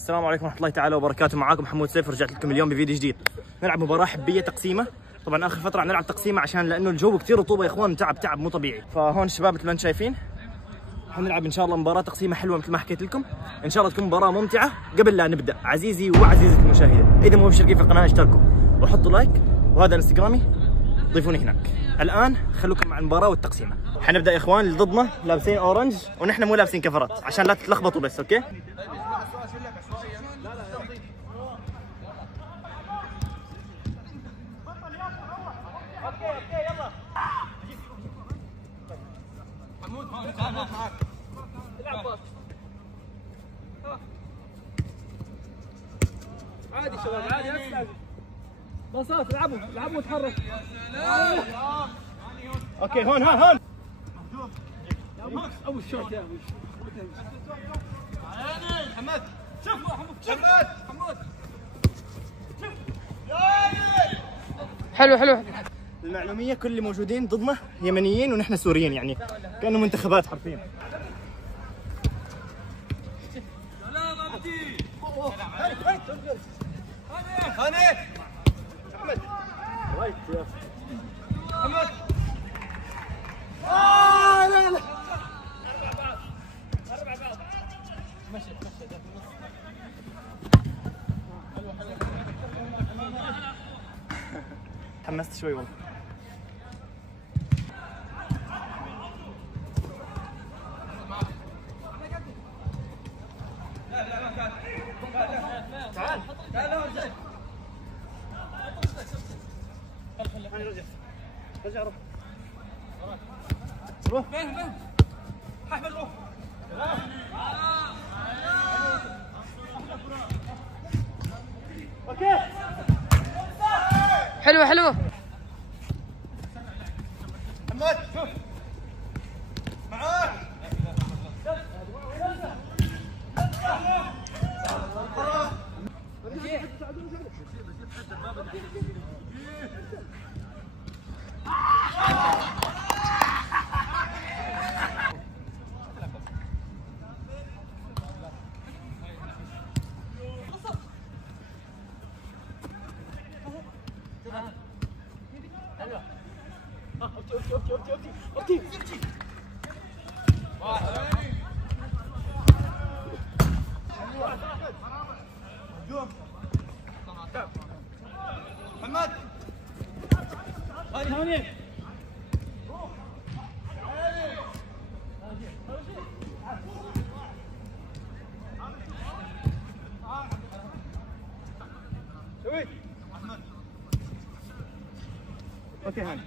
السلام عليكم ورحمة الله تعالى وبركاته، معاكم محمود سيف، رجعت لكم اليوم بفيديو جديد. نلعب مباراة حبية تقسيمة. طبعا آخر فترة عم نلعب تقسيمة عشان لأنه الجو كثير رطوبة يا إخوان، تعب مو طبيعي. فهون الشباب مثل ما أنتم شايفين حنلعب إن شاء الله مباراة تقسيمة حلوة مثل ما حكيت لكم، إن شاء الله تكون مباراة ممتعة. قبل لا نبدأ عزيزي وعزيزتي المشاهدة، إذا مو مشتركين في القناة اشتركوا وحطوا لايك، وهذا انستغرامي ضيفوني هناك. الآن خلوكم مع المباراة والتقسيمة. حنبدأ يا إخوان، اللي ضدنا لابسين أورنج ونحن مو لابسين كفرات عشان لا تتلخبطوا بس، أوكي؟ يلا محمود معك العب باص عادي شباب، عادي نفس لعبه باصات، العبوا وتحرك. اوكي هون اول شوط يا محمد. شوف محمود حلو. المعلومية كل اللي موجودين ضدنا يمنيين ونحن سوريين، يعني كأنه منتخبات حرفيا. هاني احمد رايت يا محمد. لا اربع بعض مشي تحمست شوي والله. تعال رجع روح فين احمد روح. اوكي حلوة محمد شوف معاك. اوكي محمد هاني شوي اوكي هاني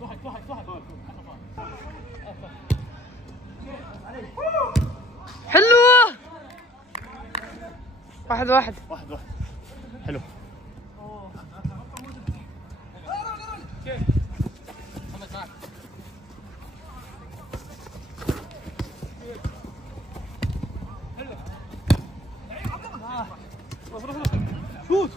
واحد حلوة. واحد حلو. شوت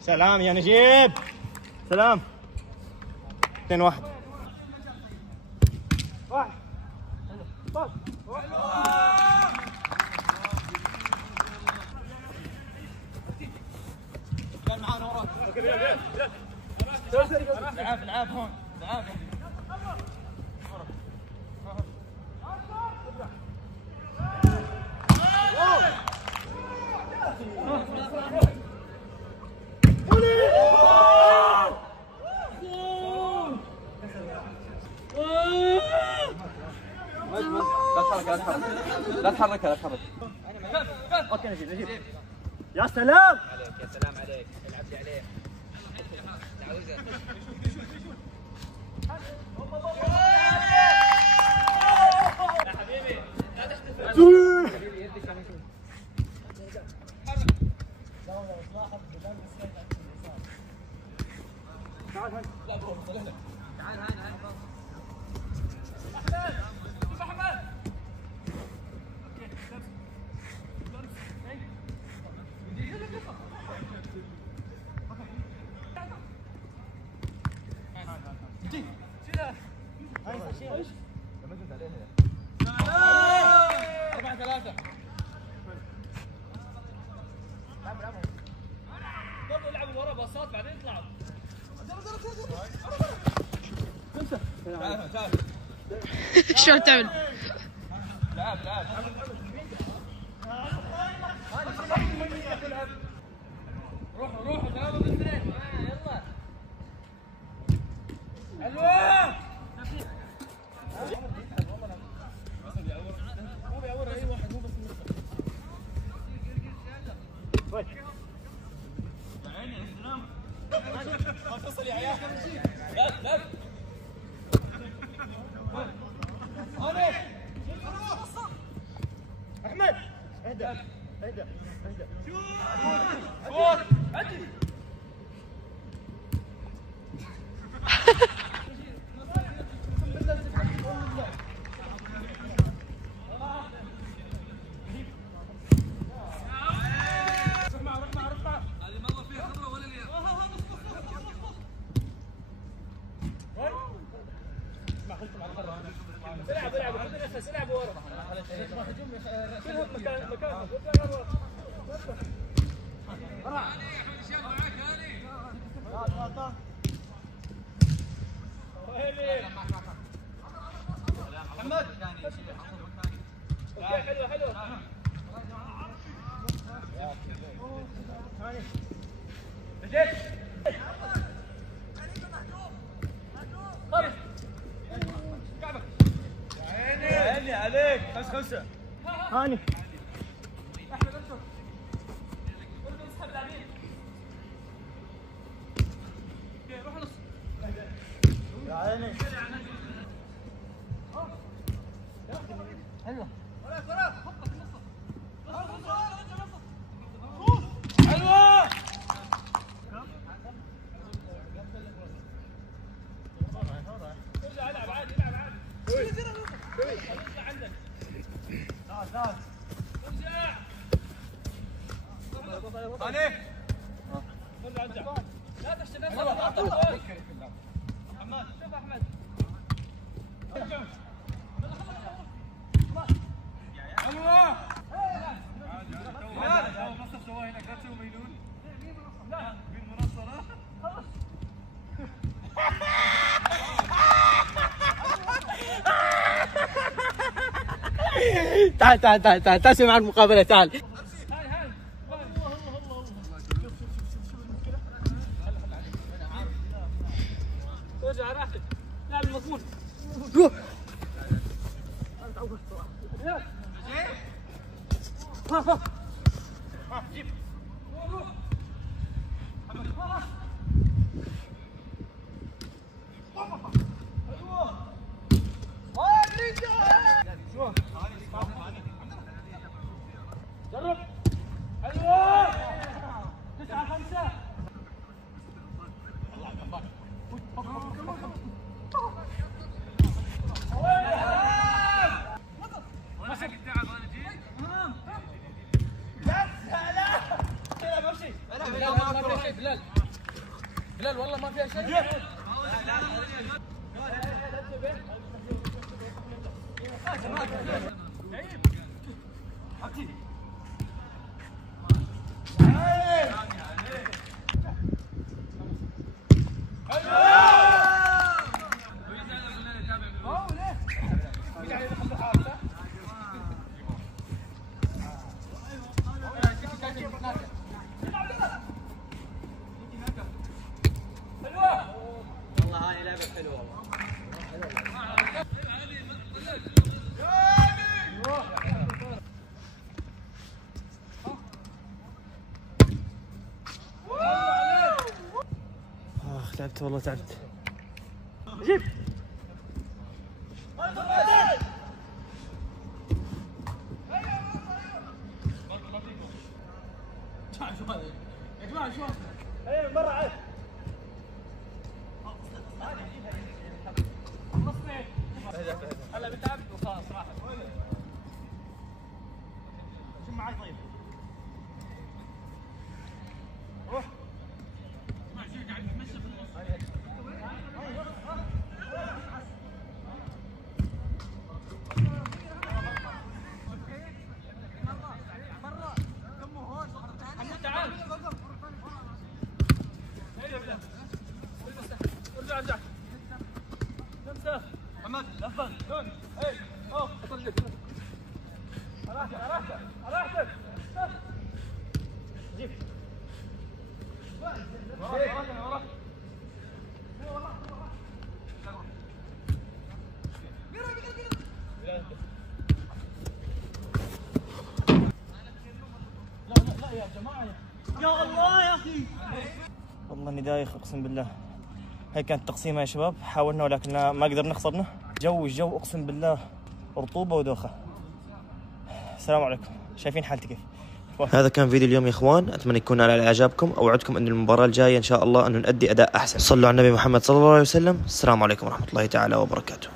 سلام يا نجيب، سلام. 2-1 كان معانا وراك. العاب هون العاب. لا تحركها. اوكي نجيب يا سلام عليك، يا سلام عليك، العب لي عليه. يا حبيبي لا تحتفل. تعال شو تعمل؟ روحوا ثلاثة باثنين يلا. حلوة. مو بيعور اي واحد، مو بس يا عيني السلام. ما تصل يا عيال. لا احمد اهدى اهدى اهدى. شوف عدي. العب خذ نفس العب ورا. كلهم مكان محمد حلو حلو. عيني عليك. 5-5 هاني. احمد انصر. اسحب لاعبين. روح نص. يا عيني. حلوة. حلوة. ارجع العب عادي العب عادي. ارجع عندك. تعال ارجع. هاني. ارجع. لا تحسب نفسك. محمد شوف احمد. ارجع. حلوة. منصف سواه هناك. لا تسوي ميلون. لا مين منصرة. تعال سوي مع المقابلة. تعال. ارجع راحتك. لاعب المضمون. جيب. جرب. حلوة. 9-5. بلال والله ما فيها شيء. والله هاي لعبة حلوة والله. تعبت والله تعبت. جيب. يا جماعة شو هذا؟ مرة عاد. هلا بتعب وخلاص راحت. شو معي طيب؟ روح. قاعد يتمشى في النص. تعال. ارجع. 5. يا الله يا اخي والله اني دايخ اقسم بالله. هاي كانت تقسيمه يا شباب، حاولنا ولكن ما قدرنا، خسرنا. الجو اقسم بالله رطوبه ودوخه. السلام عليكم، شايفين حالتي كيف؟ هذا كان فيديو اليوم يا اخوان، اتمنى يكون على اعجابكم. اوعدكم ان المباراه الجايه ان شاء الله انه نؤدي اداء احسن. صلوا على النبي محمد صلى الله عليه وسلم. السلام عليكم ورحمه الله تعالى وبركاته.